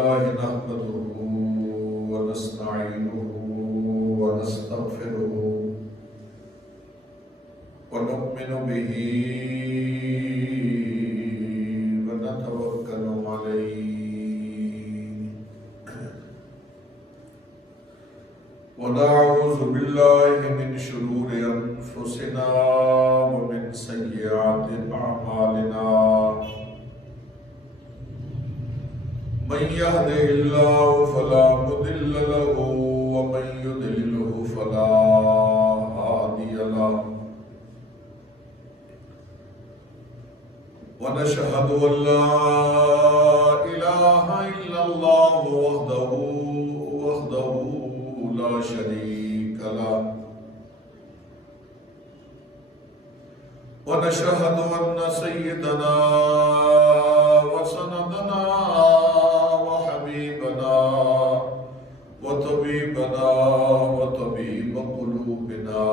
لله نحمده ونستعينه ونستغفره ونؤمن به ونتوكل عليه ونعوذ بالله من شرور أنفسنا ومن سيئات أعمالنا من يهده الله فلا مضل له ومن يضلله فلا هادي له ونشهد أن لا إله إلا الله وحده لا شريك له ونشهد أن سيدنا وسندنا وحبيبنا وطبيبنا وطبيب قلوبنا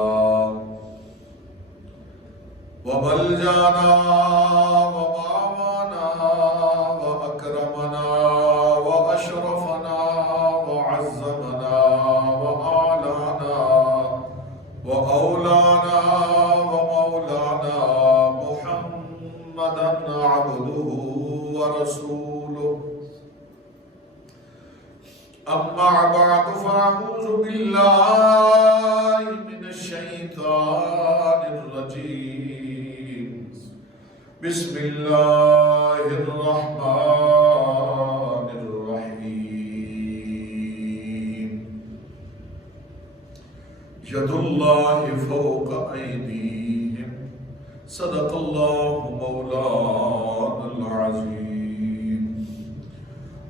وملجانا ومأوانا وأكرمنا وأشرفنا وعزمنا وأعلانا وأولانا ومولانا محمدا عبده ورسوله أما بعد فأعوذ بالله من الشيطان الرجيم بسم الله الرحمن الرحيم يد الله فوق أيديهم صدق الله مولانا العظيم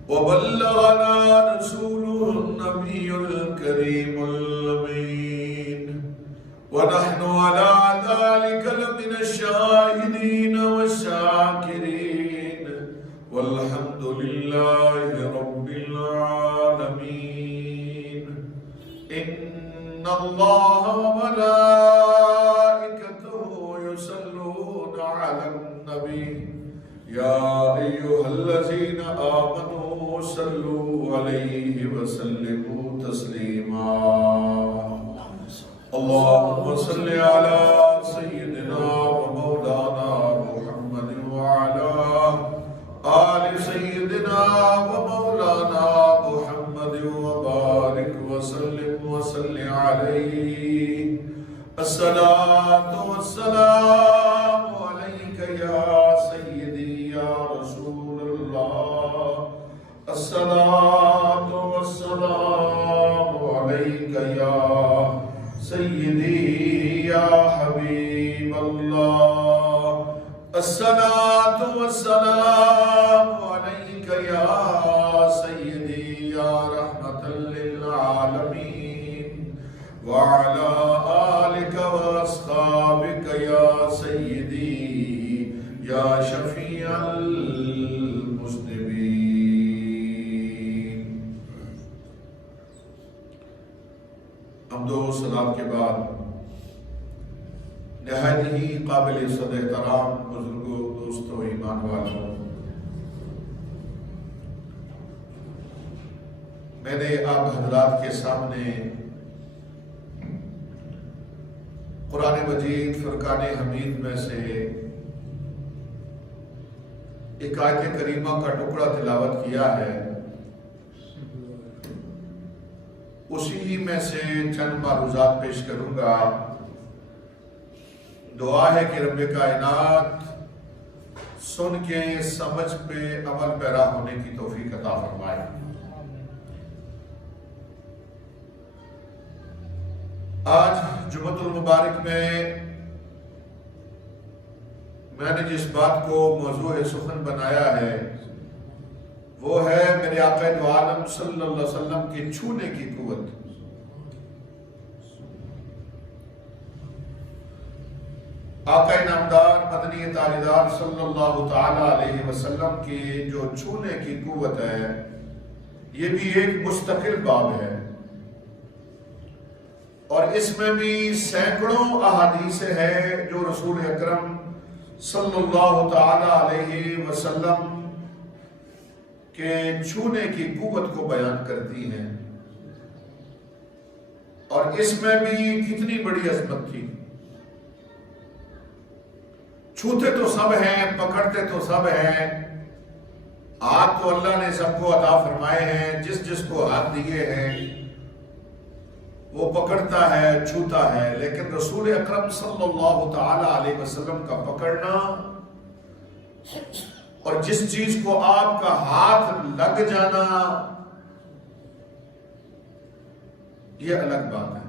وبلغنا رسوله النبي الكريم الأمين ونحن على ذلك لمن الشاهدين والشاكرين والحمد لله رب العالمين إن الله وملائكته يصلون على النبي يا أيها الذين آمنوا صلوا عليه وسلموا تسليما اللهم صل على سيدنا ومولانا محمد وعلى آل سيدنا ومولانا محمد وبارك وسلم وصل عليه الصلاة والسلام عليك يا سيدي يا رسول الله الصلاة والسلام عليك يا سيدي يا حبيب الله الصلاة والسلام عليك يا سيدي يا رحمة للعالمين وعلى آلك وأصحابك يا سيدي يا شفيع المذنبين حمد و ثنا کے بعد نہایت ہی قابل عزت احترام بزرگوں دوستوں ایمان والوں، میں نے آپ حضرات کے سامنے قرآن مجید فرقان حمید میں سے ایک آیت کریمہ کا ٹکڑا تلاوت کیا ہے، اسی میں سے چند معروضات پیش کروں گا۔ دعا ہے کہ رب کائنات سن کے سمجھ پہ عمل پیرا ہونے کی توفیق عطا فرمائے۔ آج جمعۃ المبارک میں نے جس بات کو موضوع سخن بنایا ہے وہ ہے میرے آقا دو عالم صلی اللہ علیہ وسلم کے چھونے کی قوت۔ آقا نامدار مدنی تاجدار صلی اللہ تعالی علیہ وسلم کی جو چھونے کی قوت ہے یہ بھی ایک مستقل باب ہے، اور اس میں بھی سینکڑوں احادیث ہے جو رسول اکرم صلی اللہ تعالی علیہ وسلم کہ چھونے کی قوت کو بیان کرتی ہیں، اور اس میں بھی کتنی بڑی عظمت تھی۔ چھوتے تو سب ہیں، پکڑتے تو سب ہیں، ہاتھ تو اللہ نے سب کو عطا فرمائے ہیں، جس جس کو ہاتھ دیے ہیں وہ پکڑتا ہے، چھوتا ہے، لیکن رسول اکرم صلی اللہ تعالی علیہ وسلم کا پکڑنا اور جس چیز کو آپ کا ہاتھ لگ جانا، یہ الگ بات ہے۔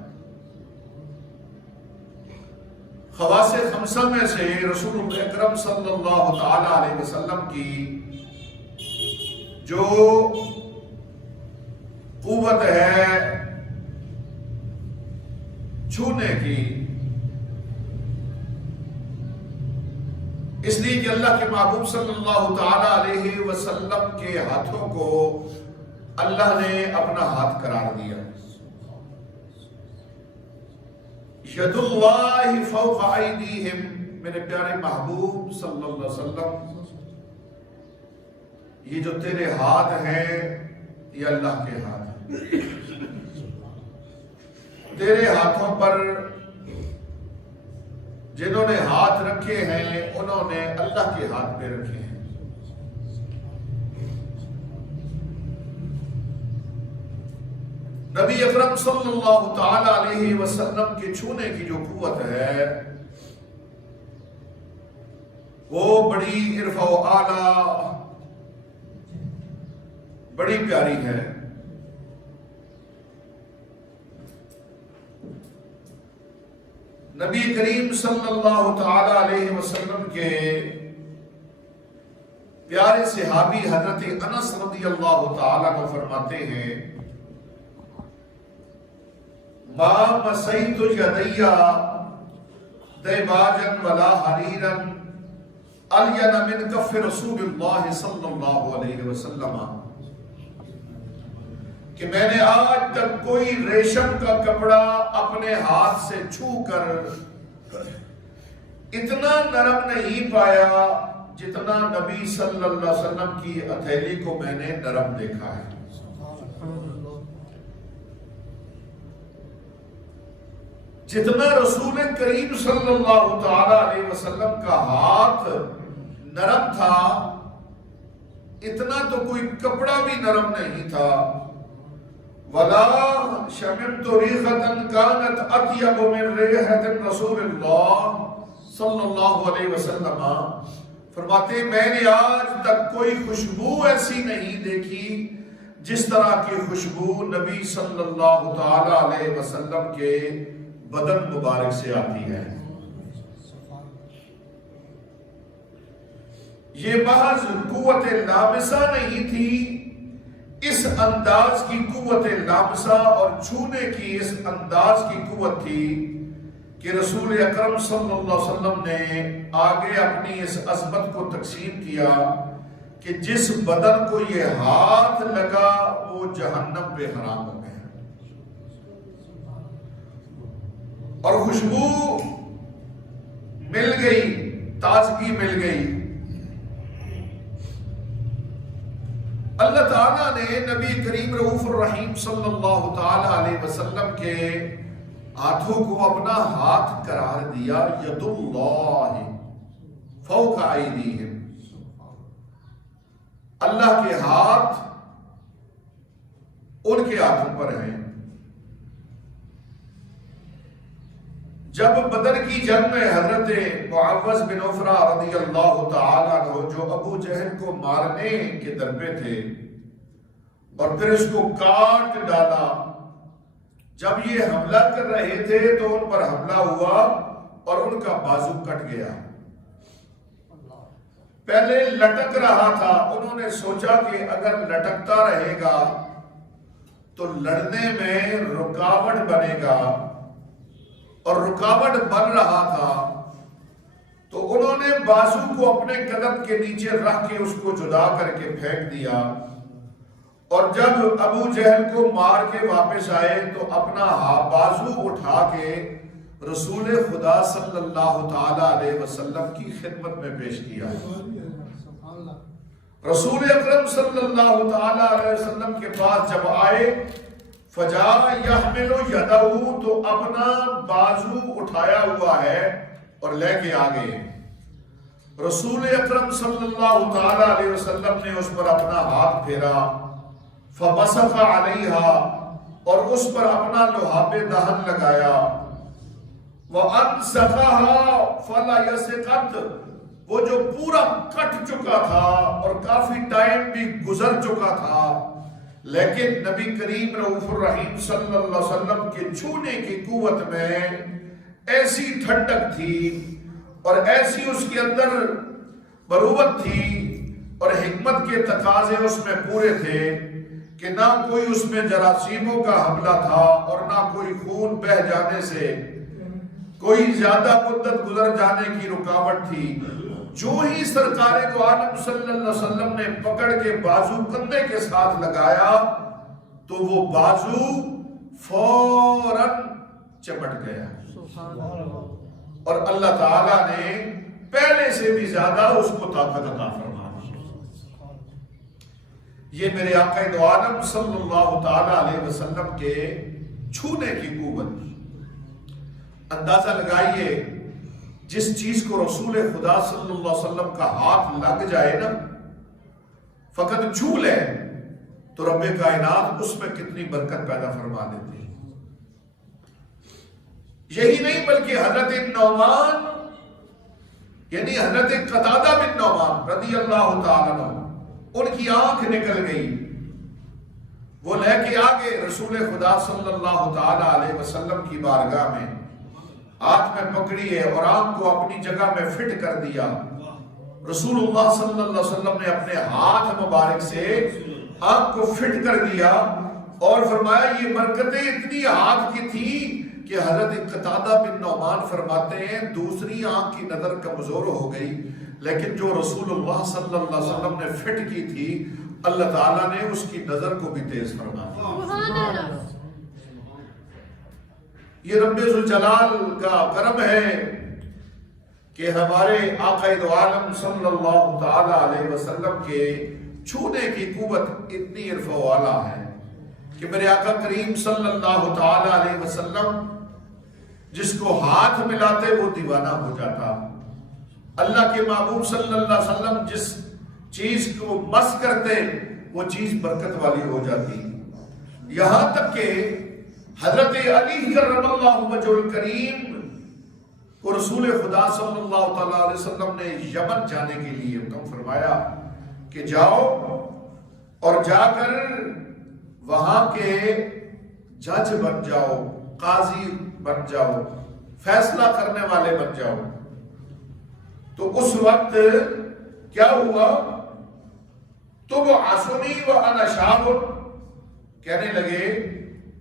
خواص خمسہ میں سے رسول اکرم صلی اللہ تعالی علیہ وسلم کی جو قوت ہے چھونے کی، اس لیے کہ اللہ کے محبوب صلی اللہ تعالی علیہ وسلم کے ہاتھوں کو اللہ نے اپنا ہاتھ قرار دیا۔ ید اللہ فوق ایدیہم، میرے پیارے محبوب صلی اللہ علیہ وسلم، یہ جو تیرے ہاتھ ہیں یہ اللہ کے ہاتھ ہیں۔ تیرے ہاتھوں پر جنہوں نے ہاتھ رکھے ہیں انہوں نے اللہ کے ہاتھ پہ رکھے ہیں۔ نبی اکرم صلی اللہ تعالی علیہ وسلم کے چھونے کی جو قوت ہے وہ بڑی عرفہ و اعلیٰ، بڑی پیاری ہے۔ نبی کریم صلی اللہ تعالی علیہ وسلم کے پیارے صحابی حضرت انس رضی اللہ تعالیٰ کو فرماتے ہیں، ما مسیت یدیا دیباجا ولا حریرا الین من کف رسول اللہ صلی اللہ علیہ وسلم، کہ میں نے آج تک کوئی ریشم کا کپڑا اپنے ہاتھ سے چھو کر اتنا نرم نہیں پایا جتنا نبی صلی اللہ علیہ وسلم کی ہتھیلی کو میں نے نرم دیکھا ہے۔ جتنا رسول کریم صلی اللہ تعالی علیہ وسلم کا ہاتھ نرم تھا اتنا تو کوئی کپڑا بھی نرم نہیں تھا۔ ولا شممت ریحۃ كانت اطیب من ریحۃ رسول اللہ صلی اللہ علیہ وسلم، فرماتے میں نے آج تک کوئی خوشبو ایسی نہیں دیکھی جس طرح کی خوشبو نبی صلی اللہ تعالی علیہ وسلم کے بدن مبارک سے آتی ہے۔ یہ محض قوت لامسہ نہیں تھی، اس انداز کی قوت لامسہ اور چھونے کی اس انداز کی قوت تھی کہ رسول اکرم صلی اللہ علیہ وسلم نے آگے اپنی اس عظمت کو تقسیم کیا کہ جس بدن کو یہ ہاتھ لگا وہ جہنم پہ حرام ہو گیا، اور خوشبو مل گئی، تازگی مل گئی۔ اللہ تعالیٰ نے نبی کریم رؤوف الرحیم صلی اللہ تعالی علیہ وسلم کے ہاتھوں کو اپنا ہاتھ قرار دیا۔ ید اللہ فوق ایدیہم، اللہ کے ہاتھ ان کے ہاتھوں پر ہیں۔ جب بدر کی جنگ میں حضرت معوذ بن عفرہ رضی اللہ تعالیٰ عنہ جو ابو جہل کو مارنے کے در پہ تھے اور پھر اس کو کاٹ ڈالا، جب یہ حملہ کر رہے تھے تو ان پر حملہ ہوا اور ان کا بازو کٹ گیا۔ پہلے لٹک رہا تھا، انہوں نے سوچا کہ اگر لٹکتا رہے گا تو لڑنے میں رکاوٹ بنے گا، اور رکاوٹ بن رہا تھا تو انہوں نے بازو کو اپنے قدم کے نیچے رکھ کے اس کو جدا کر کے پھینک دیا، اور جب ابو جہل کو مار کے واپس آئے تو اپنا بازو اٹھا کے رسول خدا صلی اللہ تعالی علیہ وسلم کی خدمت میں پیش کیا، رسول اکرم صلی اللہ تعالی علیہ وسلم کے پاس جب آئے فجا یحمل یدہ، تو اپنا بازو اٹھایا ہوا ہے اور لے کے آگے رسول اکرم صلی اللہ تعالی علیہ وسلم نے اس پر اپنا ہاتھ پھیرا، فبصق علیہا، اور اس پر اپنا لحاف دہن لگایا، وَأَنْسَقَهَا فَلَا يَسِقَتْ، وہ جو پورا کٹ چکا تھا اور کافی ٹائم بھی گزر چکا تھا، لیکن نبی کریم رؤوف الرحیم صلی اللہ علیہ وسلم کے چھونے کی قوت میں ایسی ٹھنڈک تھی اور ایسی اس کے اندر بروت تھی اور حکمت کے تقاضے اس میں پورے تھے کہ نہ کوئی اس میں جراثیموں کا حملہ تھا اور نہ کوئی خون بہہ جانے سے کوئی زیادہ مدت گزر جانے کی رکاوٹ تھی۔ جو ہی سرکار دو عالم صلی اللہ علیہ وسلم نے پکڑ کے بازو کندھے کے ساتھ لگایا تو وہ بازو فوراً چمٹ گیا، اور اللہ تعالیٰ نے پہلے سے بھی زیادہ اس کو طاقت عطا فرما دی۔ یہ میرے آقا دو عالم صلی اللہ تعالی علیہ وسلم کے چھونے کی قوت۔ اندازہ لگائیے، جس چیز کو رسول خدا صلی اللہ علیہ وسلم کا ہاتھ لگ جائے نا، فقط چھو لے، تو رب کائنات اس میں کتنی برکت پیدا فرما دیتے ہیں۔ یہی نہیں بلکہ حضرت نعمان یعنی حضرت قتادہ بن نعمان رضی اللہ تعالیٰ عنہ، ان کی آنکھ نکل گئی، وہ لے کے آگے رسول خدا صلی اللہ تعالی علیہ وسلم کی بارگاہ میں ہاتھ میں پکڑی ہے اور آنکھ کو اپنی جگہ میں فٹ کر دیا۔ رسول اللہ صلی اللہ علیہ وسلم نے اپنے ہاتھ مبارک سے آنکھ کو فٹ کر دیا اور فرمایا یہ برکتیں اتنی ہاتھ کی تھی کہ حضرت قتادہ بن نعمان فرماتے ہیں دوسری آنکھ کی نظر کمزور ہو گئی، لیکن جو رسول اللہ صلی اللہ علیہ وسلم نے فٹ کی تھی اللہ تعالیٰ نے اس کی نظر کو بھی تیز فرما دیا۔ یہ رب ذوالجلال کا کرم ہے کہ ہمارے آقا دو عالم صلی اللہ تعالی علیہ وسلم کے چھونے کی قوت اتنی عرف و اعلیٰ ہے کہ میرے آقا کریم صلی اللہ تعالی علیہ وسلم جس کو ہاتھ ملاتے وہ دیوانہ ہو جاتا، اللہ کے محبوب صلی اللہ علیہ وسلم جس چیز کو مس کرتے وہ چیز برکت والی ہو جاتی۔ یہاں تک کہ حضرت علی کرم اللہ وجہ الکریم کو رسول خدا صلی اللہ علیہ وسلم نے یمن جانے کے لیے حکم فرمایا کہ جاؤ اور جا کر وہاں کے جج بن جاؤ، قاضی بن جاؤ، فیصلہ کرنے والے بن جاؤ۔ تو اس وقت کیا ہوا، تم عصونی و انا شاب، کہنے لگے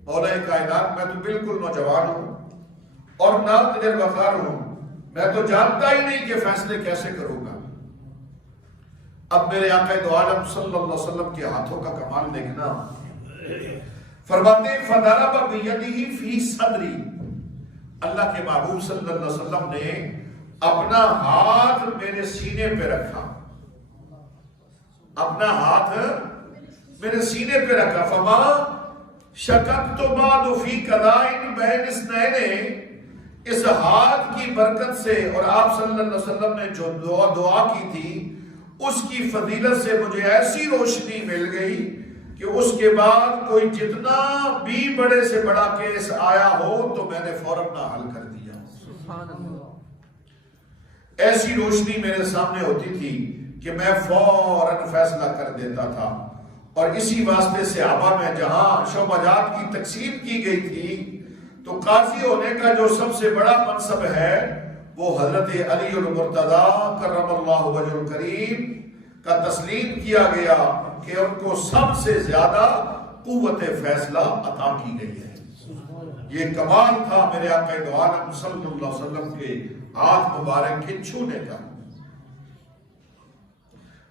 مولا کائنات میں تو بالکل نوجوان ہوں اور نہ تجربہ کار ہوں، میں تو جانتا ہی نہیں کہ فیصلے کیسے کروں گا۔ اب میرے آقا دو عالم صلی اللہ علیہ وسلم کے ہاتھوں کا کمال دیکھنا، فرماتے فضرب بیدہ فی صدری، اللہ کے محبوب صلی اللہ علیہ وسلم نے اپنا ہاتھ میرے سینے پہ رکھا، اپنا ہاتھ میرے سینے پہ رکھا، فما شکت بعد فی قضائن بین اثنین، اس ہاتھ کی برکت سے اور آپ صلی اللہ علیہ وسلم نے جو دعا کی تھی اس کی فضیلت سے مجھے ایسی روشنی مل گئی کہ اس کے بعد کوئی جتنا بھی بڑے سے بڑا کیس آیا ہو تو میں نے فوراً نہ حل کر دیا۔ ایسی روشنی میرے سامنے ہوتی تھی کہ میں فوراً فیصلہ کر دیتا تھا، اور اسی واسطے سے صحابہ میں جہاں شعبہ جات کی تقسیم کی گئی تھی تو قاضی ہونے کا جو سب سے بڑا منصب ہے وہ حضرت علی المرتضیٰ کرم اللہ وجہ الکریم کا تسلیم کیا گیا کہ ان کو سب سے زیادہ قوت فیصلہ عطا کی گئی ہے۔ یہ کمال تھا میرے آقا دو عالم صلی اللہ علیہ وسلم کے ہاتھ مبارک کے چھونے کا۔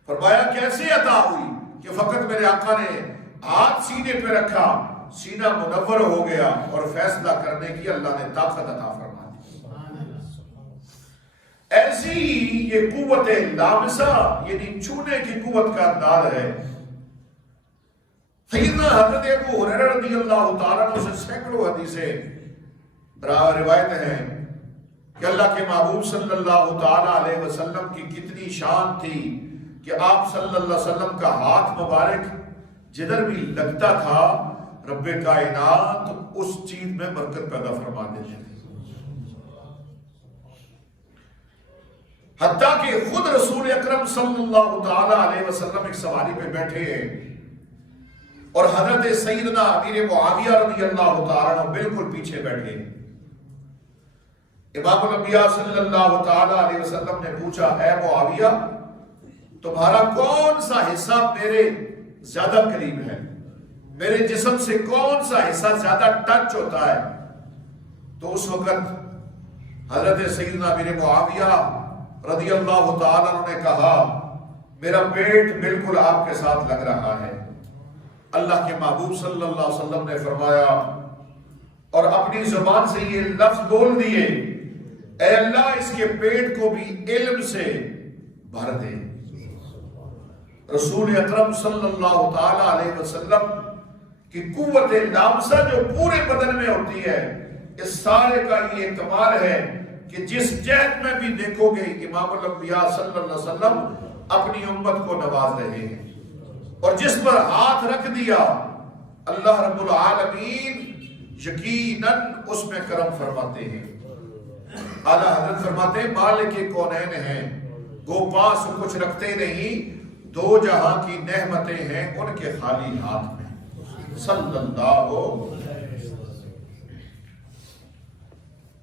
فرمایا کیسے عطا ہوئی کہ فقط میرے آقا نے ہاتھ سینے پہ رکھا، سینہ منور ہو گیا اور فیصلہ کرنے کی اللہ نے طاقت عطا فرما دی۔ ایسی ہی یہ قوت لامسہ یعنی چھونے کی قوت کا انداز ہے. سیدنا حضرت ابو ہریرہ رضی اللہ تعالیٰ عنہ سے سینکڑوں حدیثیں روایت ہیں کہ اللہ کے محبوب صلی اللہ تعالیٰ علیہ وسلم کی کتنی شان تھی کہ آپ صلی اللہ علیہ وسلم کا ہاتھ مبارک جدھر بھی لگتا تھا رب کائنات اس چیز میں برکت پیدا فرما دیتے تھے. حتیٰ کہ خود رسول اکرم صلی اللہ تعالیٰ علیہ وسلم ایک سواری پہ بیٹھے ہیں اور حضرت سیدنا امیر معاویہ رضی اللہ تعالیٰ عنہ بالکل پیچھے بیٹھے. امام الانبیاء صلی اللہ تعالیٰ علیہ وسلم نے پوچھا اے معاویہ تمہارا کون سا حصہ میرے زیادہ قریب ہے, میرے جسم سے کون سا حصہ زیادہ ٹچ ہوتا ہے؟ تو اس وقت حضرت سیدنا امیر معاویہ رضی اللہ تعالیٰ عنہ نے کہا میرا پیٹ بالکل آپ کے ساتھ لگ رہا ہے. اللہ کے محبوب صلی اللہ علیہ وسلم نے فرمایا اور اپنی زبان سے یہ لفظ بول دیے اے اللہ اس کے پیٹ کو بھی علم سے بھر دے. رسول اکرم صلی اللہ تعالی علیہ وسلم کی قوت لامسہ جو پورے بدن میں ہوتی ہے, اس سارے کا یہ کمال ہے کہ جس جہت میں بھی دیکھو گے امام الانبیاء صلی اللہ علیہ وسلم اپنی امت کو نواز رہے ہیں, اور جس پر ہاتھ رکھ دیا اللہ رب العالمین یقیناً اس میں کرم فرماتے ہیں. اعلیٰ حضرت فرماتے ہیں مالک کونین ہیں گو پاس کچھ رکھتے نہیں, دو جہاں کی نعمتیں ہیں ان کے خالی ہاتھ میں. صلی اللہ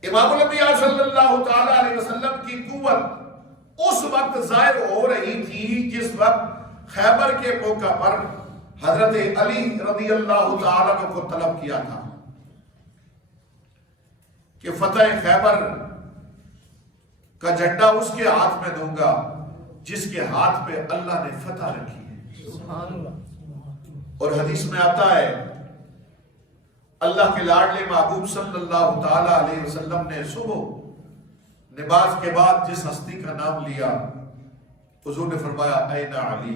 امام الانبیاء صلی اللہ تعالی علیہ وسلم کی قوت اس وقت ظاہر ہو رہی تھی جس وقت خیبر کے موقع پر حضرت علی رضی اللہ تعالیٰ کو طلب کیا تھا کہ فتح خیبر کا جھنڈا اس کے ہاتھ میں دوں گا جس کے ہاتھ پہ اللہ نے فتح رکھی ہے. اور حدیث میں آتا ہے اللہ کے لاڈلے محبوب صلی اللہ تعالی علیہ وسلم نے صبح نماز کے بعد جس ہستی کا نام لیا حضور نے فرمایا این علی,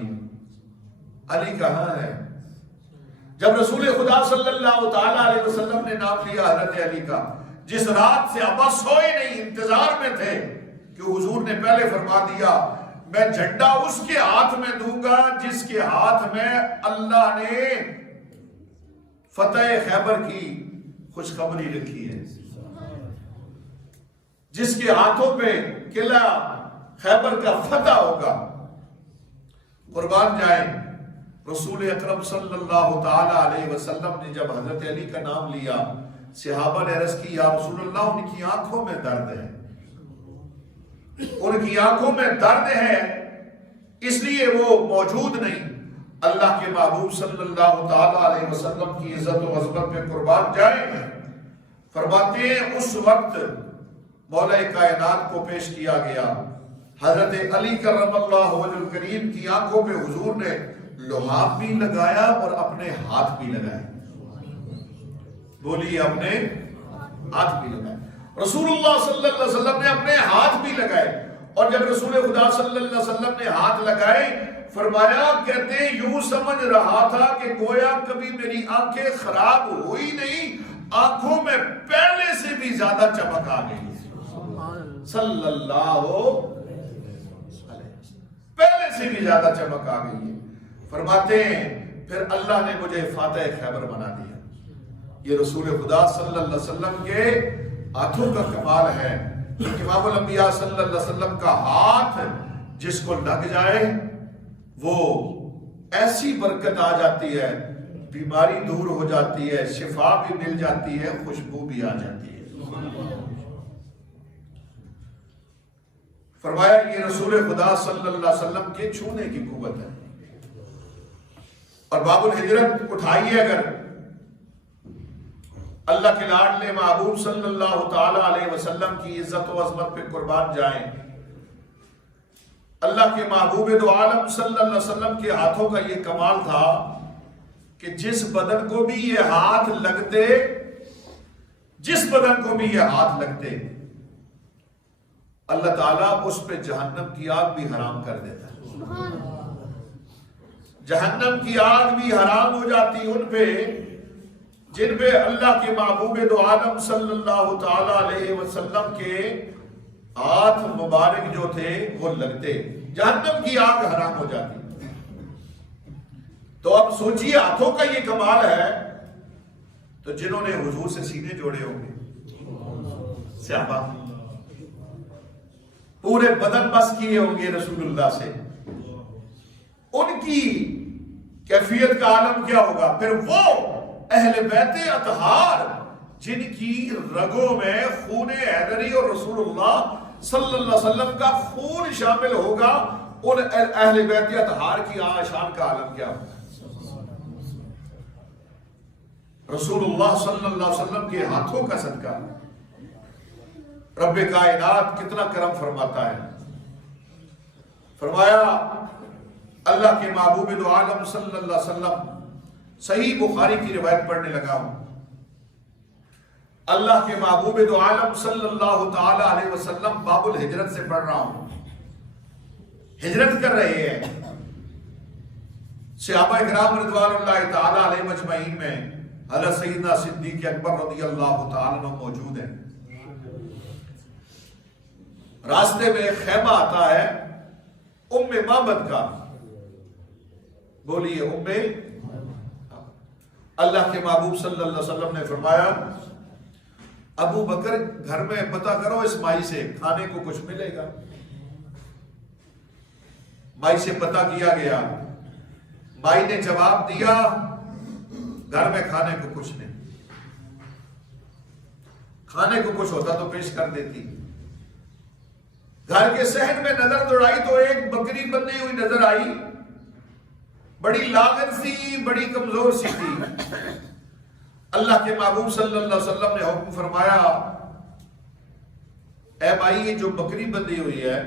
علی کہاں ہے؟ جب رسول خدا صلی اللہ تعالی علیہ وسلم نے نام لیا حضرت علی کا, جس رات سے ابا سوئے نہیں انتظار میں تھے کہ حضور نے پہلے فرما دیا میں جھنڈا اس کے ہاتھ میں دوں گا جس کے ہاتھ میں اللہ نے فتح خیبر کی خوشخبری رکھی ہے, جس کے ہاتھوں پہ قلعہ خیبر کا فتح ہوگا. قربان جائیں رسول اکرم صلی اللہ تعالی علیہ وسلم نے جب حضرت علی کا نام لیا صحابہ نے عرض کی یا رسول اللہ ان کی آنکھوں میں درد ہے, ان کی آنکھوں میں درد ہے اس لیے وہ موجود نہیں. اللہ کے محبوب صلی اللہ تعالی علیہ وسلم کی عزت و عظمت پہ قربان جائیں فرماتے ہیں اس وقت مولا کائنات کو پیش کیا گیا. حضرت علی کرم اللہ وجہ الکریم کی آنکھوں پہ حضور نے لحاف بھی لگایا اور اپنے ہاتھ بھی لگائے. بولیے اپنے ہاتھ بھی لگائے. رسول اللہ صلی اللہ علیہ وسلم نے اپنے ہاتھ بھی لگائے, اور جب رسول خدا صلی اللہ علیہ وسلم نے ہاتھ لگائے فرمایا کہتے ہیں یوں سمجھ رہا تھا کہ گویا کبھی میری آنکھیں خراب ہوئی نہیں, آنکھوں میں پہلے سے بھی زیادہ چمک آ گئی. صلی اللہ پہلے سے بھی زیادہ چمک آ گئی ہے. فرماتے ہیں پھر اللہ نے مجھے فاتح خیبر بنا دیا. یہ رسول خدا صلی اللہ علیہ وسلم کے ہاتھوں کا کمال ہے. امام الانبیاء صلی اللہ علیہ وسلم کا ہاتھ جس کو لگ جائے وہ ایسی برکت آ جاتی ہے, بیماری دور ہو جاتی ہے, شفا بھی مل جاتی ہے, خوشبو بھی آ جاتی ہے. فرمایا یہ رسول خدا صلی اللہ علیہ وسلم کے چھونے کی قوت ہے. اور باب الہجرت اٹھائیے اگر اللہ کے لاڈلے محبوب صلی اللہ تعالی علیہ وسلم کی عزت و عظمت پہ قربان جائیں. اللہ کے محبوب دو عالم صلی اللہ علیہ وسلم کے ہاتھوں کا یہ کمال تھا کہ جس بدن کو بھی یہ ہاتھ لگتے, جس بدن کو بھی یہ ہاتھ لگتے اللہ تعالیٰ اس پہ جہنم کی آگ بھی حرام کر دیتا ہے. جہنم کی آگ بھی حرام ہو جاتی ان پہ جن پہ اللہ کے محبوب دو عالم صلی اللہ تعالی علیہ وسلم کے ہاتھ مبارک جو تھے وہ لگتے. جہنم کی آگ حرام ہو جاتی. تو اب سوچئے ہاتھوں کا یہ کمال ہے تو جنہوں نے حضور سے سینے جوڑے ہوں گے صحابہ پورے بدن بس کیے ہوں گے رسول اللہ سے, ان کی کیفیت کا عالم کیا ہوگا. پھر وہ اہل بیت اطہار جن کی رگوں میں خون حیدری اور رسول اللہ صلی اللہ علیہ وسلم کا خون شامل ہوگا, ان اہل بیت اطہار کی شان کا عالم کیا ہوگا. رسول اللہ صلی اللہ علیہ وسلم کے ہاتھوں کا صدقہ رب کائنات کتنا کرم فرماتا ہے. فرمایا اللہ کے محبوب دو عالم صلی اللہ علیہ وسلم, صحیح بخاری کی روایت پڑھنے لگا ہوں, اللہ کے محبوب دو عالم صلی اللہ تعالی علیہ وسلم باب الہجرت سے پڑھ رہا ہوں. ہجرت کر رہے ہیں. صحابہ اکرام رضوان اللہ تعالی علیہ مجمعین میں حضرت سیدنا صدیق اکبر رضی اللہ تعالی عنہ موجود ہیں. راستے میں ایک خیمہ آتا ہے ام معبد کا. بولیے ام. اللہ کے محبوب صلی اللہ علیہ وسلم نے فرمایا ابو بکر گھر میں پتہ کرو اس مائی سے کھانے کو کچھ ملے گا. مائی سے پتہ کیا گیا. مائی نے جواب دیا گھر میں کھانے کو کچھ نہیں. کھانے کو کچھ ہوتا تو پیش کر دیتی. گھر کے صحن میں نظر دوڑائی تو ایک بکری بندھی ہوئی نظر آئی, بڑی لاغر سی, بڑی کمزور سی تھی. اللہ کے محبوب صلی اللہ علیہ وسلم نے حکم فرمایا اے بھائی یہ جو بکری بندھی ہوئی ہے,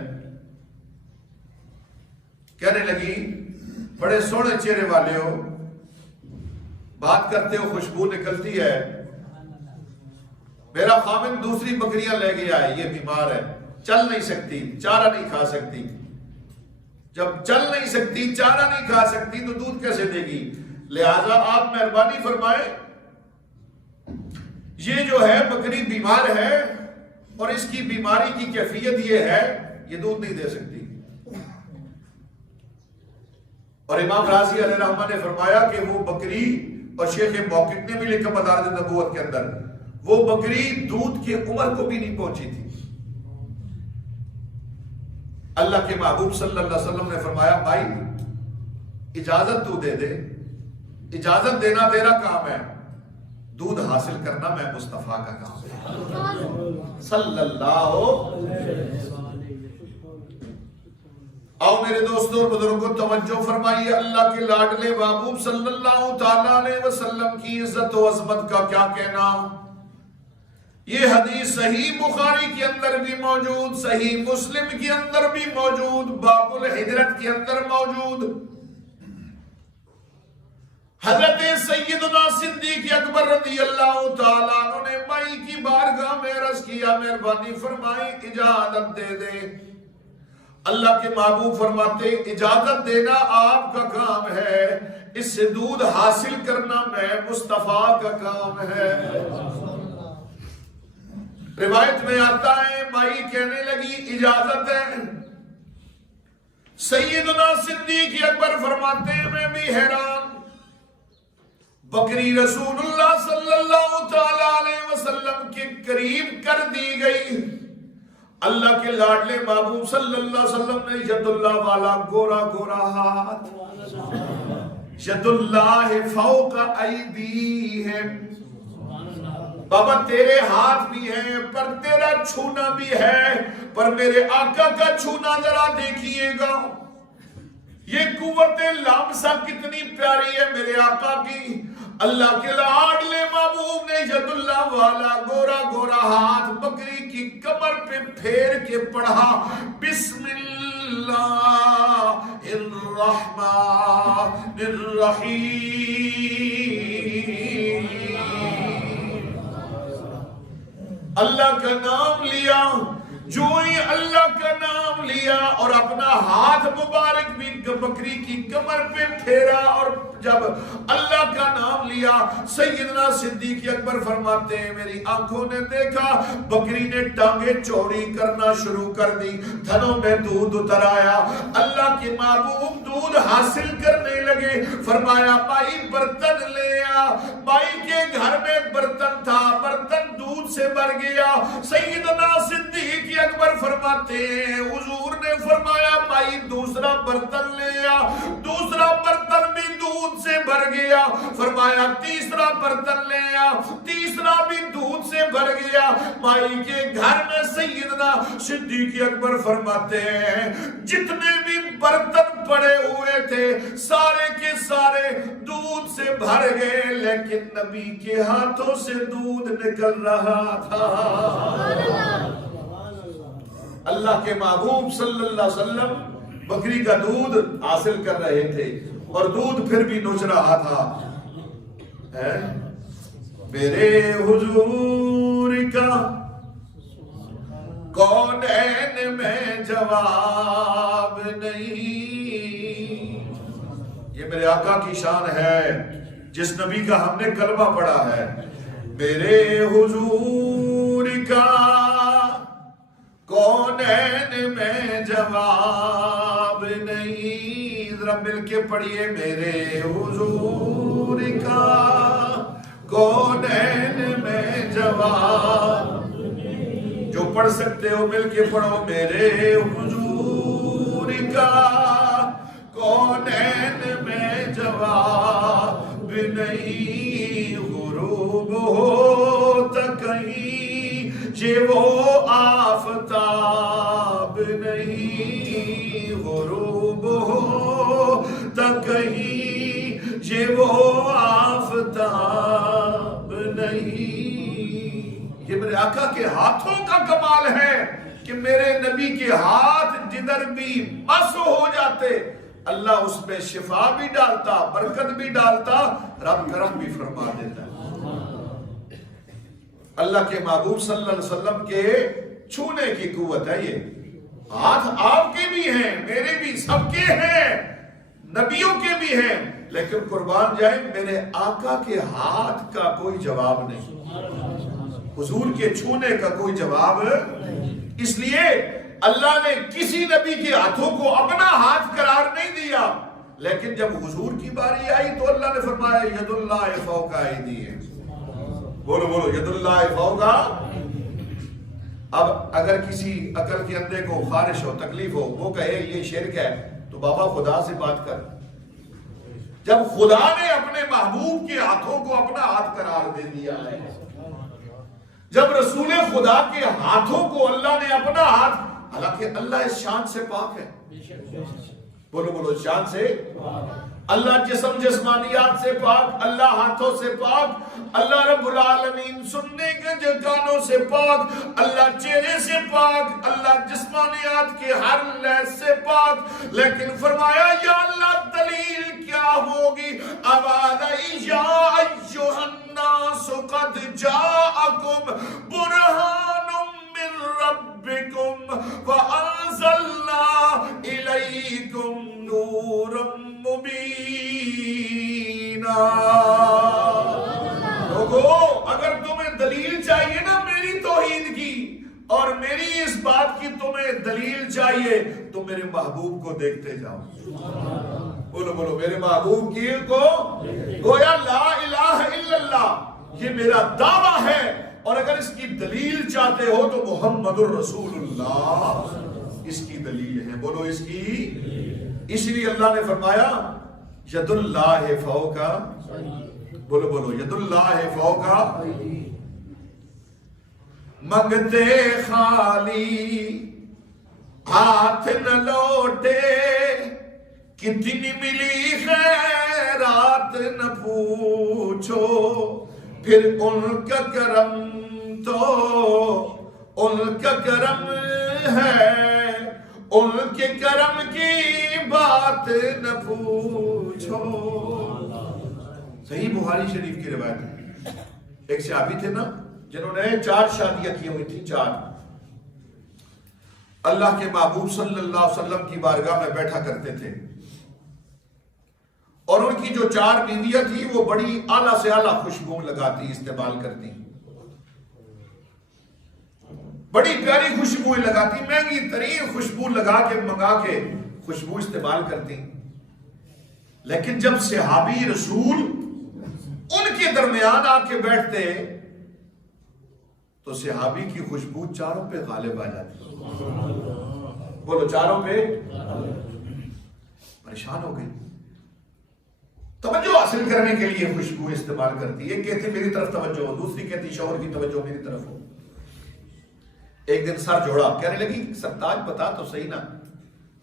کہنے لگی بڑے سونے چہرے والے ہو, بات کرتے ہو خوشبو نکلتی ہے, میرا خاوند دوسری بکریاں لے گیا ہے, یہ بیمار ہے, چل نہیں سکتی, چارہ نہیں کھا سکتی. جب چل نہیں سکتی, چارہ نہیں کھا سکتی تو دودھ کیسے دے گی؟ لہذا آپ مہربانی فرمائیں یہ جو ہے بکری بیمار ہے اور اس کی بیماری کی کیفیت یہ ہے یہ دودھ نہیں دے سکتی. اور امام رازی علیہ الرحمہ نے فرمایا کہ وہ بکری, اور شیخ موقف نے بھی لکھا مدارج النبوت کے اندر, وہ بکری دودھ کی عمر کو بھی نہیں پہنچی تھی. اللہ کے محبوب صلی اللہ علیہ وسلم نے فرمایا بھائی اجازت تو دے دے, اجازت دینا تیرا کام ہے, دودھ حاصل کرنا میں مصطفیٰ کا کام ہے صلی اللہ علیہ وسلم. آؤ میرے دوستوں اور بزرگوں توجہ فرمائیے, اللہ کے لاڈلے محبوب صلی اللہ تعالی علیہ وسلم کی عزت و عظمت کا کیا کہنا. یہ حدیث صحیح بخاری کے اندر بھی موجود, صحیح مسلم کے اندر بھی موجود, باب الہجرت کے اندر موجود. حضرت سیدنا صدیق اکبر رضی اللہ تعالیٰ عنہ نے مائی کی بارگاہ میں عرض کیا مہربانی فرمائی اجازت دے دے. اللہ کے محبوب فرماتے اجازت دینا آپ کا کام ہے, اس سے دودھ حاصل کرنا میں مصطفیٰ کا کام ہے. روایت میں آتا ہے مائی کہنے لگی اجازت ہے. سیدنا صدیق اکبر فرماتے ہیں میں بھی حیران, بکری رسول اللہ صلی اللہ تعالی علیہ وسلم کے قریب کر دی گئی. اللہ کے لاڈلے محبوب صلی اللہ علیہ وسلم نے ید اللہ والا گورا گورا ہاتھ, ید اللہ فوق ایدیہم, بابا تیرے ہاتھ بھی ہیں پر تیرا چھونا بھی ہے, پر میرے آقا کا چھونا ذرا دیکھیے گا. یہ قوت لامسہ کتنی پیاری ہے میرے آقا کی. اللہ کے لاڈلے محبوب نے ید اللہ والا گورا گورا ہاتھ بکری کی کمر پہ پھیر کے پڑھا بسم اللہ الرحمن الرحیم. اللہ کا نام لیا جو ہی اللہ کا نام لیا اور اپنا ہاتھ مبارک بھی بکری کی کمر پہ پھیرا اور جب اللہ کا نام لیا، سیدنا صدیق اکبر فرماتے ہیں میری آنکھوں نے دیکھا بکری نے ٹانگیں چوڑی کرنا شروع کر دی، تھنوں میں دودھ اتر آیا، اللہ کے محبوب دودھ حاصل کرنے لگے، فرمایا بھائی برتن لے آ، بھائی کے گھر میں برتن تھا، برتن دودھ سے بھر گیا، سیدنا صدیق اکبر فرماتے ہیں حضور نے فرمایا بھائی دوسرا برتن لے آ، دوسرا برتن بھی دودھ سے بھر گیا، فرمایا تیسرا برتن لے آ، تیسرا بھی دودھ سے بھر گیا، بھائی کے گھر میں سیدنا صدیق اکبر فرماتے ہیں جتنے بھی برتن پڑے ہوئے تھے سارے کے سارے دودھ سے بھر گئے، لیکن نبی کے ہاتھوں سے دودھ نکل رہا تھا۔ اللہ کے محبوب صلی اللہ علیہ وسلم بکری کا دودھ حاصل کر رہے تھے اور دودھ پھر بھی نوچ رہا تھا۔ میرے حضور کا کونین میں جواب نہیں، یہ میرے آقا کی شان ہے جس نبی کا ہم نے کلمہ پڑھا ہے، میرے حضور کا کونین میں جواب نہیں، ذرا مل کے پڑھیے میرے حضور کا کونین میں جواب، جو پڑھ سکتے ہو مل کے پڑھو میرے حضور کا کونین میں جواب نہیں، غروب ہوتا کہیں یہ وہ آفتاب نہیں، غروب ہوتا کہیں یہ وہ آفتاب نہیں۔ یہ میرے آقا کے ہاتھوں کا کمال ہے کہ میرے نبی کے ہاتھ جدھر بھی مس ہو جاتے اللہ اس میں شفا بھی ڈالتا، برکت بھی ڈالتا، رب کرم بھی فرما دیتا۔ اللہ کے محبوب صلی اللہ علیہ وسلم کے چھونے کی قوت ہے یہ، ہاتھ آپ کے بھی ہیں میرے بھی سب کے ہیں، نبیوں کے بھی ہیں، لیکن قربان جائیں میرے آقا کے ہاتھ کا کوئی جواب نہیں، حضور کے چھونے کا کوئی جواب، اس لیے اللہ نے کسی نبی کے ہاتھوں کو اپنا ہاتھ قرار نہیں دیا، لیکن جب حضور کی باری آئی تو اللہ نے فرمایا ید اللہ فوق ایدیہم، بولو بولو ید اللہ فوق۔ اب اگر کسی عقل کے اندھے کو خارش ہو تکلیف ہو وہ کہے یہ شرک ہے تو بابا خدا سے بات کر، جب خدا نے اپنے محبوب کے ہاتھوں کو اپنا ہاتھ قرار دے دیا ہے، جب رسول خدا کے ہاتھوں کو اللہ نے اپنا ہاتھ، حالانکہ اللہ اس شان سے پاک ہے، بولو بولو شان سے، اللہ جسم جسمانیات سے پاک، اللہ ہاتھوں سے پاک، اللہ رب العالمین سننے کے کانوں سے پاک، اللہ چہرے سے پاک، اللہ جسمانیات کے ہر لحظ سے پاک، لیکن فرمایا یا اللہ دلیل کیا ہوگی، اوَلَيْسَ یا ایھا الناس قد جاءکم برہان من ربکم وانزلنا الیکم نورا مبینا۔ لوگو اگر تمہیں دلیل چاہیے نا میری توحید کی اور میری اس بات کی تمہیں دلیل چاہیے تو میرے محبوب کو دیکھتے جاؤ، بولو بولو میرے محبوب کی کو، گویا لا الہ الا اللہ یہ میرا دعویٰ ہے، اور اگر اس کی دلیل چاہتے ہو تو محمد الرسول اللہ اس کی دلیل ہے، بولو اس کی، اس لیے اللہ نے فرمایا ید اللہ فوق، بولو بولو ید اللہ فوق، منگتے خالی ہاتھ نہ لوٹے، کتنی ملی خیرات نہ پوچھو، پھر ان کا کرم تو ان کا کرم ہے، ان کے کرم کی بات نہ پوچھو۔ صحیح بخاری شریف کی روایت ہے، ایک صحابی تھے نا جنہوں نے 4 شادیاں کی ہوئی تھی، 4، اللہ کے محبوب صلی اللہ علیہ وسلم کی بارگاہ میں بیٹھا کرتے تھے، اور ان کی جو 4 بیویاں تھی وہ بڑی اعلیٰ سے اعلیٰ خوشبو لگاتی، استعمال کرتی، بڑی پیاری خوشبو لگاتی، مہنگی ترین خوشبو لگا کے منگا کے خوشبو استعمال کرتی۔ لیکن جب صحابی رسول ان کے درمیان آ کے بیٹھتے تو صحابی کی خوشبو چاروں پہ غالب آ جاتی، بولو چاروں پہ، پریشان ہو گئی، توجہ حاصل کرنے کے لیے خوشبو استعمال کرتی، ایک کہتی میری طرف توجہ ہو، دوسری کہتی شوہر کی توجہ میری طرف ہو۔ ایک دن سر جوڑا، کہنے لگی سرتاج بتا تو صحیح نا،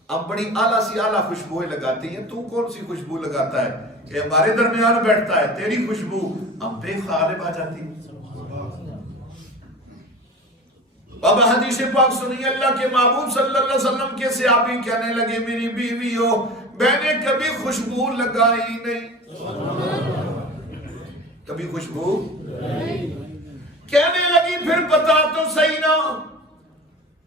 اب بڑی اعلیٰ سی اعلیٰ خوشبوئیں لگاتی ہیں، تو کون سی خوشبو لگاتا ہے کہ ہمارے درمیان بیٹھتا ہے، تیری خوشبو ہم پہ غالب آ جاتی ہے۔ بابا حدیث پاک سنی، اللہ کے محبوب صلی اللہ علیہ وسلم کے صحابی کہنے لگے میری بیوی ہو، میں نے کبھی خوشبو لگائی نہیں، کبھی خوشبو کہنے لگی پھر بتا تو صحیح نا،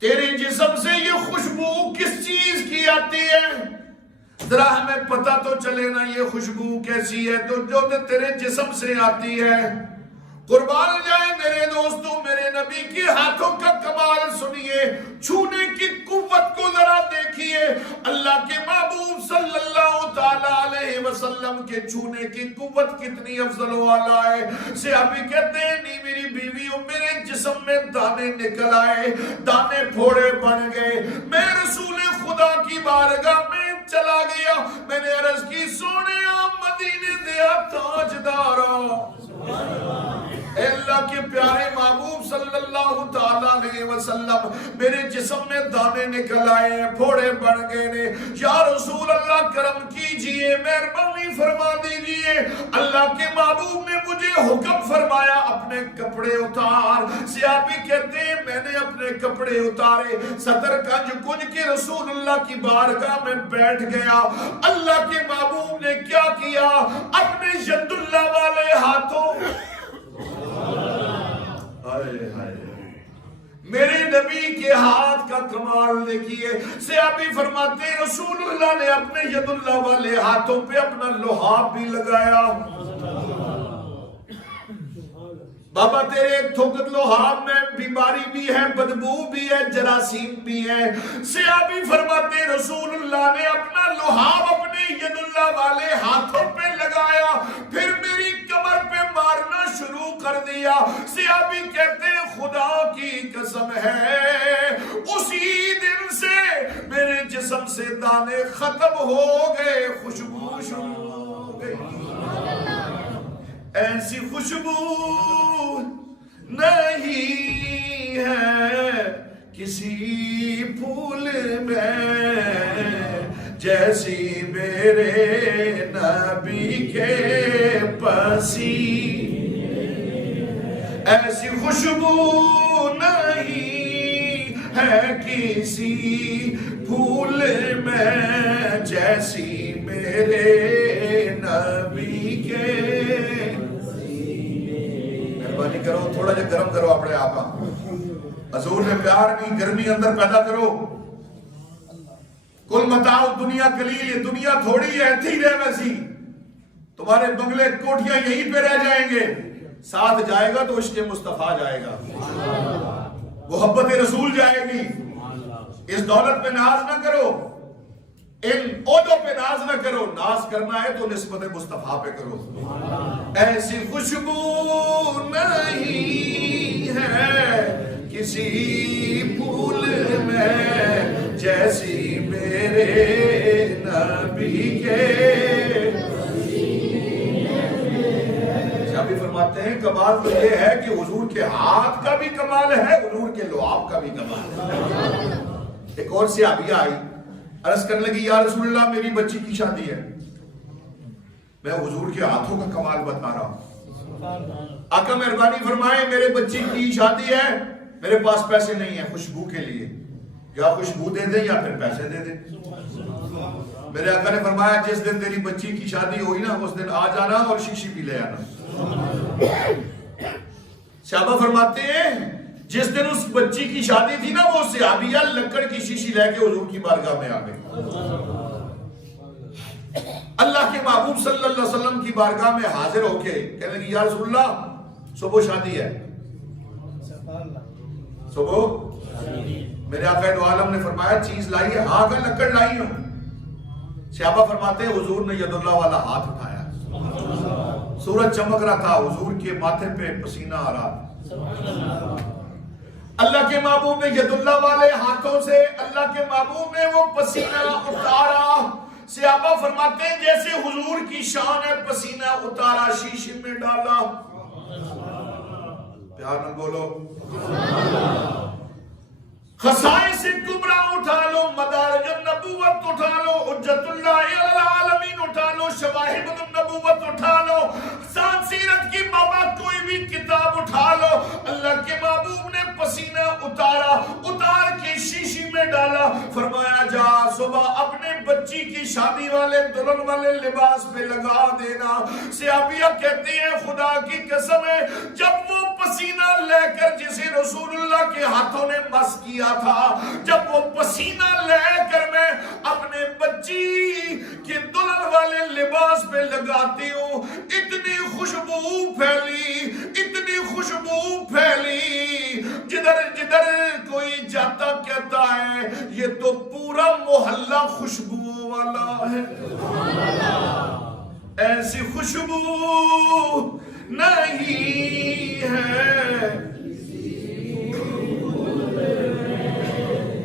تیرے جسم سے یہ خوشبو کس چیز کی آتی ہے، ذرا ہمیں پتا تو چلے نا یہ خوشبو کیسی ہے تو جو تیرے جسم سے آتی ہے۔ قربان جائے میرے دوستوں، میرے نبی کے ہاتھوں کا کمال سنیے، چھونے کی قوت کو ذرا دیکھیے، اللہ کے محبوب صلی اللہ تعالیٰ علیہ وسلم کے چھونے کی قوت کتنی افضل والا ہے۔ صحابی کہتے ہیں نہیں میری بیویوں، میرے جسم میں دانے نکل آئے، دانے پھوڑے بن گئے، میں رسول خدا کی بارگاہ میں چلا گیا، میں نے عرض کی سونے مدینے دیا تاجدارا، اے اللہ کے پیارے محبوب صلی اللہ تعالیٰ علیہ وسلم، میرے جسم میں دانے نکل آئے ہیں، پھوڑے بن گئے نے، یا رسول اللہ کرم کیجئے، مہربانی فرما دیجئے۔ اللہ کے محبوب نے مجھے حکم فرمایا اپنے کپڑے اتار۔ صحابی کہتے ہیں میں نے اپنے کپڑے اتارے، صدر کنج کے رسول اللہ کی بارگاہ میں بیٹھ گیا۔ اللہ کے محبوب نے کیا کیا، اپنے ید اللہ والے ہاتھوں، میرے نبی کے ہاتھ کا کمال دیکھیے، صحابی فرماتے ہیں رسول اللہ نے اپنے ید اللہ والے ہاتھوں پہ اپنا لحاف بھی لگایا۔ بابا تیرے تھوکت لحاف میں بیماری بھی ہے، بدبو بھی ہے، جراثیم بھی ہے۔ صحابی فرماتے ہیں رسول اللہ نے اپنا لحاف اپنے ید اللہ والے ہاتھوں پہ لگایا، پھر میری کمر پہ مارنا شروع کر دیا۔ صحابی کہتے ہیں خدا کی قسم ہے اسی دن سے میرے جسم سے دانے ختم ہو گئے، خوشبو شروع ہو گئی۔ ایسی خوشبو نہیں ہے کسی پھول میں جیسی میرے نبی کے پسینے، ایسی خوشبو نہیں ہے کسی پھول میں جیسی میرے نبی کے۔ مہربانی کرو تھوڑا جا گرم کرو اپنے آپ، حضور نے پیار نہیں، گرمی اندر پیدا کرو۔ کل متاع دنیا قلیل، یہ دنیا تھوڑی ہے، تھی رہے ویسی، تمہارے بنگلے کوٹیاں یہیں پہ رہ جائیں گے، ساتھ جائے گا تو عشق مصطفیٰ جائے گا، محبت رسول جائے گی۔ اس دولت پہ ناز نہ کرو، ان عہدوں پہ ناز نہ کرو، ناز کرنا ہے تو نسبت مصطفیٰ پہ کرو۔ ایسی خوشبو نہیں ہے کسی پھول میں جیسی میرے نبی کے۔ شابی فرماتے ہیں کمال تو یہ ہے کہ حضور کے ہاتھ کا بھی کمال ہے، حضور کے لعاب کا بھی کمال ہے۔ ایک اور صحابیہ آئی، عرض کرنے لگی یا رسول اللہ میری بچی کی شادی ہے، میں حضور کے ہاتھوں کا کمال بتا رہا ہوں۔ آقا مہربانی فرمائے میرے بچی کی شادی ہے، میرے پاس پیسے نہیں ہیں خوشبو کے لیے، یا خوشبو دے دیں یا پھر پیسے دے دیں۔ میرے آقا نے فرمایا جس دن تیری بچی کی شادی ہوئی نا اس دن آ جانا اور شیشی پی لے آنا۔ صحابہ فرماتے ہیں جس دن اس بچی کی شادی تھی نا، وہ صحابیہ لکڑ کی شیشی لے کے حضور کی بارگاہ میں آ گئی، اللہ کے محبوب صلی اللہ علیہ وسلم کی بارگاہ میں حاضر ہو کے کہنے لگی یا رسول اللہ صبح شادی ہے، صبح میرے آقا دو عالم نے فرمایا چیز لائی ہے؟ ہاں کہ لکڑ لائی ہوں۔ صحابہ فرماتے ہیں حضور نے ید اللہ والا ہاتھ اٹھایا، سورج چمک رہا تھا، حضور کے ماتھے پہ پسینہ آ رہا تھا، اللہ کے محبوب نے ید اللہ والے ہاتھوں سے اللہ کے محبوب نے وہ پسینہ اتارا۔ صحابہ فرماتے ہیں جیسے حضور کی شان ہے، پسینہ اتارا، شیشے میں ڈالا، پیار نہ بولو، خصائص کبریٰ اٹھا لو، مدارج النبوت اٹھا لو، حجت اللہ علی العالمین اٹھا لو، شواہد النبوت اٹھا لو، سیرت کی بابا کوئی بھی کتاب اٹھا لو، اللہ کے محبوب نے پسینہ اتارا، اتار کے شیشی میں ڈالا، فرمایا جا صبح اپنے بچی کی شادی والے دلہن والے لباس پہ لگا دینا۔ صحابیہ کہتے ہیں خدا کی قسم ہے جب وہ پسینہ لے کر جسے رسول اللہ کے ہاتھوں نے مس کیا تھا، جب وہ پسینہ لے کر میں اپنے بچی کے دلہن والے لباس پہ لگاتی ہوں، اتنی خوشبو پھیلی، اتنی خوشبو پھیلی، جدھر جدھر کوئی جاتا کہتا ہے یہ تو پورا محلہ خوشبو والا ہے، ایسی خوشبو نہیں ہے،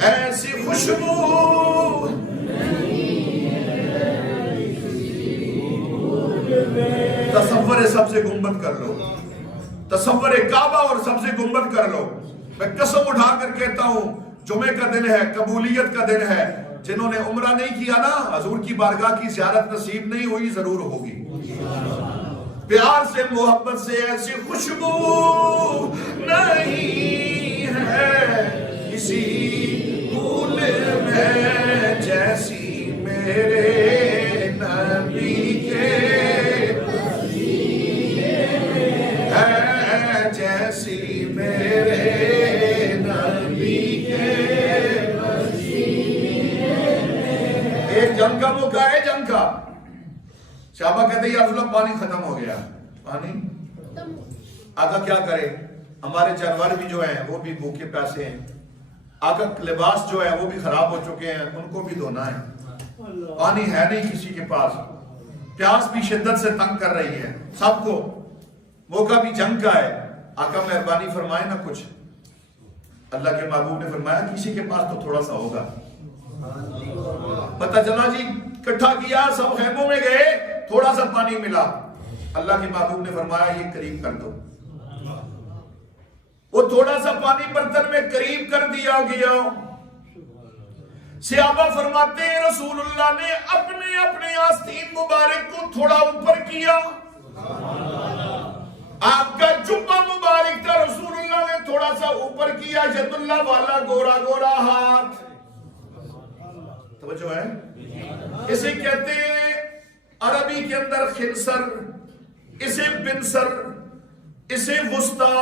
ایسی خوشبو تصور سبز گنبد کر لو، تصور کعبہ اور سبز گنبد کر لو، میں قسم اٹھا کر کہتا ہوں جمعے کا دن ہے، قبولیت کا دن ہے، جنہوں نے عمرہ نہیں کیا نا، حضور کی بارگاہ کی زیارت نصیب نہیں ہوئی، ضرور ہوگی، پیار سے محبت سے، ایسی خوشبو نہیں ہے کسی پھول میں جیسی میرے نبی کے، جیسی میرے نبی کے۔ ایک جنگ کا موقع ہے، جنگ کا، صحابہ کہتے ہیں یا رسول اللہ پانی ختم ہو گیا، پانی آقا کیا کرے، ہمارے جانور بھی جو ہیں وہ بھی بھوکے پیاسے ہیں، آقا لباس جو ہے وہ بھی خراب ہو چکے ہیں، ان کو بھی دھونا ہے، پانی ہے نہیں کسی کے پاس، پیاس بھی شدت سے تنگ کر رہی ہے سب کو، موقع بھی جنگ کا ہے، آقا مہربانی فرمائے نا کچھ، اللہ کے محبوب نے فرمایا کسی کے پاس تو تھوڑا سا ہوگا، پتہ چلا جی اکٹھا کیا، سب خیموں میں گئے، تھوڑا سا پانی ملا، اللہ کے محبوب نے فرمایا یہ قریب کر دو، وہ تھوڑا سا پانی برتن میں قریب کر دیا گیا، صحابہ فرماتے ہیں رسول اللہ نے اپنے اپنے آستین مبارک کو تھوڑا اوپر کیا، آپ کا جبہ مبارک تھا، رسول اللہ نے تھوڑا سا اوپر کیا، ید اللہ والا گورا گورا ہاتھ، توجہ ہے، اسے کہتے ہیں عربی کے اندر خنصر، اسے بنصر، اسے وسطی،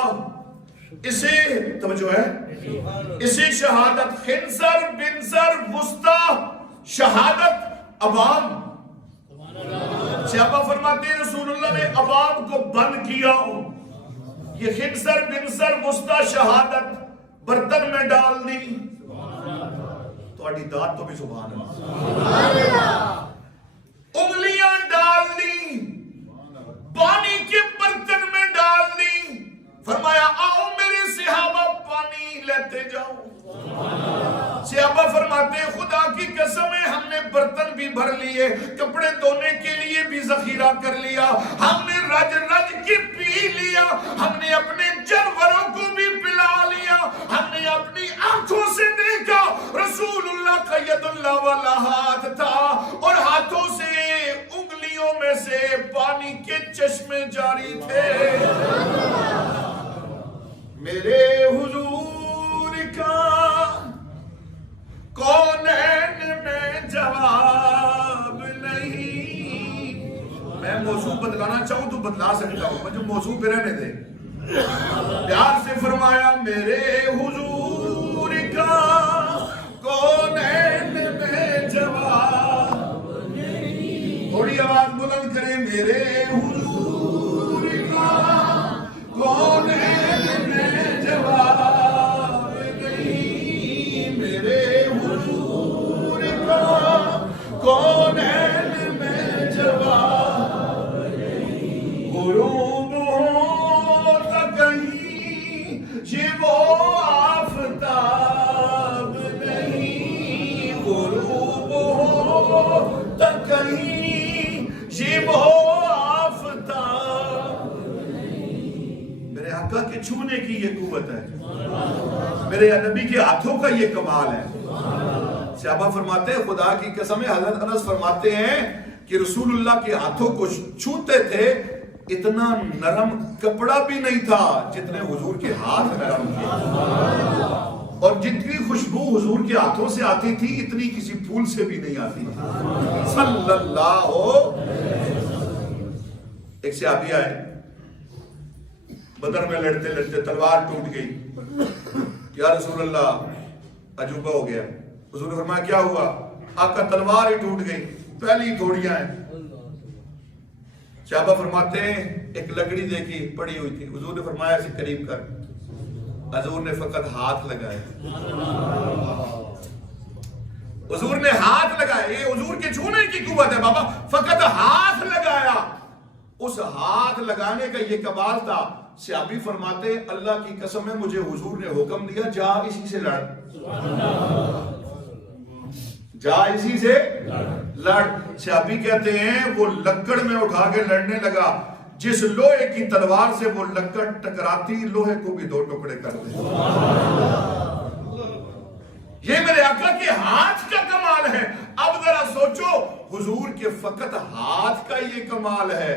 اسے توجہ ہے، اسے شہادت، خنصر بنصر وسطی شہادت، عوام، صحابہ فرماتے ہیں رسول اللہ نے عوام کو بند کیا، یہ خنصر بنصر وسطی شہادت برتن میں ڈال دی، تھوڑی داد تو بھی سبحان اللہ، انگلیاں ڈال دی، پانی کے برتن میں ڈال دی، فرمایا آؤ میرے صحابہ پانی لیتے جاؤ، صحابہ فرماتے ہیں خدا کی قسم ہے ہم نے برتن بھی بھر لیے، کپڑے دھونے کے لیے بھی ذخیرہ کر لیا، ہم نے رج رج کے پی لیا، ہم نے اپنے جانوروں کو بھی پلا لیا، ہم نے اپنی آنکھوں سے دیکھا رسول اللہ کا ید اللہ والا ہاتھ تھا، اور ہاتھوں سے انگلیوں میں سے پانی کے چشمے جاری تھے، میرے حضور کا کونین میں جواب نہیں، میں موضوع بدلانا چاہوں تو بدلا سکتا ہوں، مجھے موضوع پہ رہنے دے، پیار سے فرمایا میرے حضور کا کونین میں جواب نہیں. تھوڑی آواز بلند کریں. میرے حضور کا کونین میں جواب نہیں. میرے حضور کا کونین میں جواب نہیں. غروب ہو تو کہیں یہ وہ آفتاب نہیں. غروب ہو تو کہیں یہ وہ آفتاب. میرے آقا کے چھونے کی یہ قوت ہے, میرے نبی کے ہاتھوں کا یہ کمال ہے. صحابہ فرماتے ہیں خدا کی قسم ہے, حضرت انس فرماتے ہیں کہ رسول اللہ کے ہاتھوں کو چھوتے تھے, اتنا نرم کپڑا بھی نہیں تھا جتنے حضور کے ہاتھ نرم تھے, اور جتنی خوشبو حضور کے ہاتھوں سے آتی تھی اتنی کسی پھول سے بھی نہیں آتی صلی اللہ علیہ وسلم. ایک صحابی آئے, بدر میں لڑتے لڑتے تلوار ٹوٹ گئی. یا رسول اللہ عجوبہ ہو گیا. حضور نے فرمایا کیا ہوا؟ آقا تلوار ہی ٹوٹ گئی, پہلی تھوڑیاں ہیں. صحابہ فرماتے ہیں ایک لکڑی دیکھی پڑی ہوئی تھی, حضور نے فرمایا اسے قریب کر. حضور نے فقط ہاتھ لگایا, حضور نے ہاتھ لگایا. یہ حضور کے چھونے کی قوت ہے بابا, فقط ہاتھ لگایا. اس ہاتھ لگانے کا یہ کمال تھا. صحابی فرماتے ہیں اللہ کی قسم ہے مجھے حضور نے حکم دیا جا اسی سے لڑ, جا اسی سے لڑ. صحابی کہتے ہیں وہ لکڑ میں اٹھا کے لڑنے لگا, جس لوہے کی تلوار سے وہ لکڑ ٹکراتی لوہے کو بھی دو ٹکڑے کر دے. یہ میرے آقا کے ہاتھ کا کمال ہے. اب ذرا سوچو حضور کے فقط ہاتھ کا یہ کمال ہے,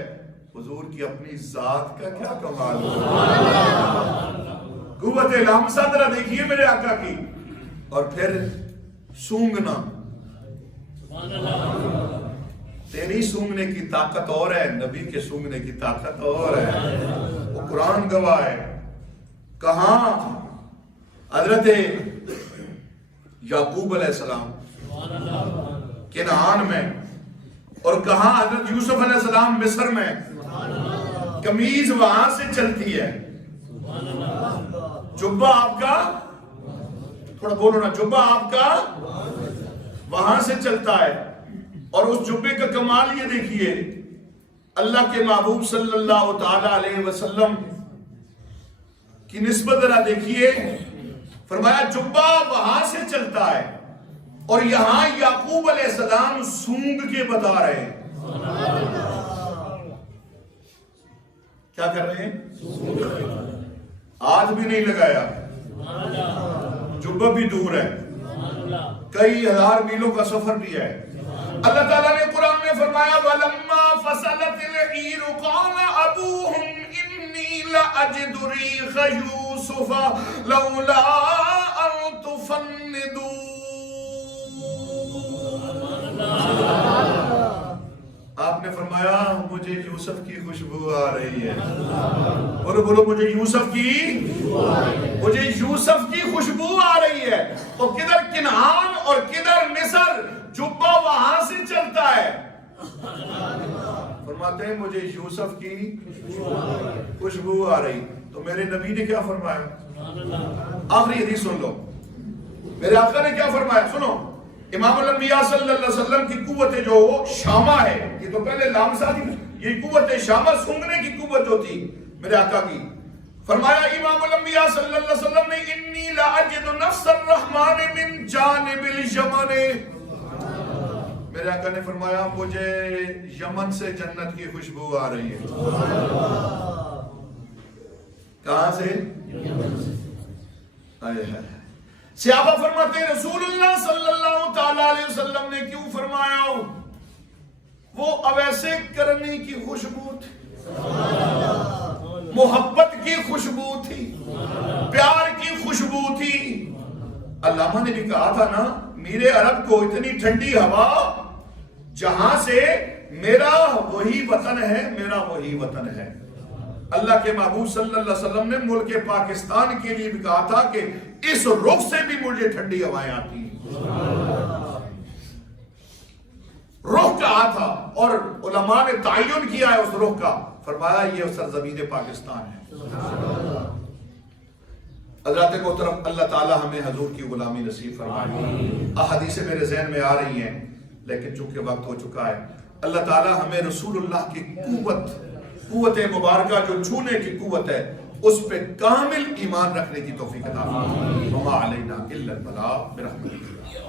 حضور کی اپنی ذات کا کیا کمال ہے. قوت لامسہ ذرا دیکھیے میرے آقا کی. اور پھر سونگنا, تیری سونگنے کی طاقت اور ہے, نبی کے سونگنے کی طاقت اور ہے. وہ قرآن گواہ ہے. کہاں حضرت یعقوب علیہ السلام کنعان میں, اور کہاں حضرت یوسف علیہ السلام مصر میں. قمیض وہاں سے چلتی ہے, جبہ آپ کا, تھوڑا بولو نا, جبہ آپ کا وہاں سے چلتا ہے. اور اس جبے کا کمال یہ دیکھیے, اللہ کے محبوب صلی اللہ تعالی علیہ وسلم کی نسبت ذرا دیکھیے. فرمایا جبہ وہاں سے چلتا ہے, اور یہاں یعقوب علیہ السلام سونگ کے بتا رہے ہیں. کیا کر رہے ہیں؟ ہاتھ بھی نہیں لگایا, جبہ بھی دور ہے, کئی ہزار میلوں کا سفر بھی ہے. اللہ تعالیٰ نے قرآن میں فرمایا وَلَمَّا فَصَلَتِ الْعِيرُ قَالَ أَبُوهُمْ إِنِّي لَأَجِدُ رِيحَ يُوسُفَ لَوْلَا أَن تُفَنِّدُونِ. آپ نے فرمایا مجھے یوسف کی خوشبو آ رہی ہے. بولو بولو, مجھے یوسف کی خوشبو آ رہی ہے. اور کدھر کنعان اور کدھر مصر, جبہ وہاں سے چلتا ہے. فرماتے ہیں مجھے یوسف کی خوشبو آ رہی. تو میرے نبی نے کیا فرمایا؟ آخری حدیث سن لو, میرے آقا نے کیا فرمایا سنو. امام الانبیاء صلی اللہ علیہ وسلم کی قوت جو شامہ ہے, یہ تو پہلے لامسہ تھی, یہ قوت شامہ سونگنے کی قوت جو تھی میرے آقا کی. فرمایا امام الانبیاء صلی اللہ علیہ وسلم نے انی لاجد نفس الرحمن من جانب الیمن. میرے آقا نے فرمایا مجھے یمن سے جنت کی خوشبو آ رہی ہے. کہاں سے؟ صحابہ فرماتے ہیں رسول اللہ صلی اللہ تعالی علیہ وسلم نے کیوں فرمایا؟ وہ اویسے کرنی کی خوشبو تھی, محبت کی خوشبو تھی, پیار کی خوشبو تھی. علامہ نے بھی کہا تھا نا, میرے عرب کو اتنی ٹھنڈی ہوا جہاں سے میرا وہی وطن ہے, میرا وہی وطن ہے. اللہ کے محبوب صلی اللہ علیہ وسلم نے ملک پاکستان کے لیے بھی کہا تھا کہ اس رخ سے بھی مجھے ٹھنڈی ہوائیں آتی ہیں. رخ کہا تھا اور علماء نے تعین کیا ہے اس رخ کا, فرمایا یہ سرزمین پاکستان ہے. حضرات محترم, اللہ تعالی ہمیں حضور کی غلامی نصیب فرمائے. احادیث میرے ذہن میں آ رہی ہیں لیکن چونکہ وقت ہو چکا ہے. اللہ تعالی ہمیں رسول اللہ کی قوت مبارکہ جو چھونے کی قوت ہے اس پہ کامل ایمان رکھنے کی توفیق عطا فرمائے. وما علینا الا البلاغ برحمتہ.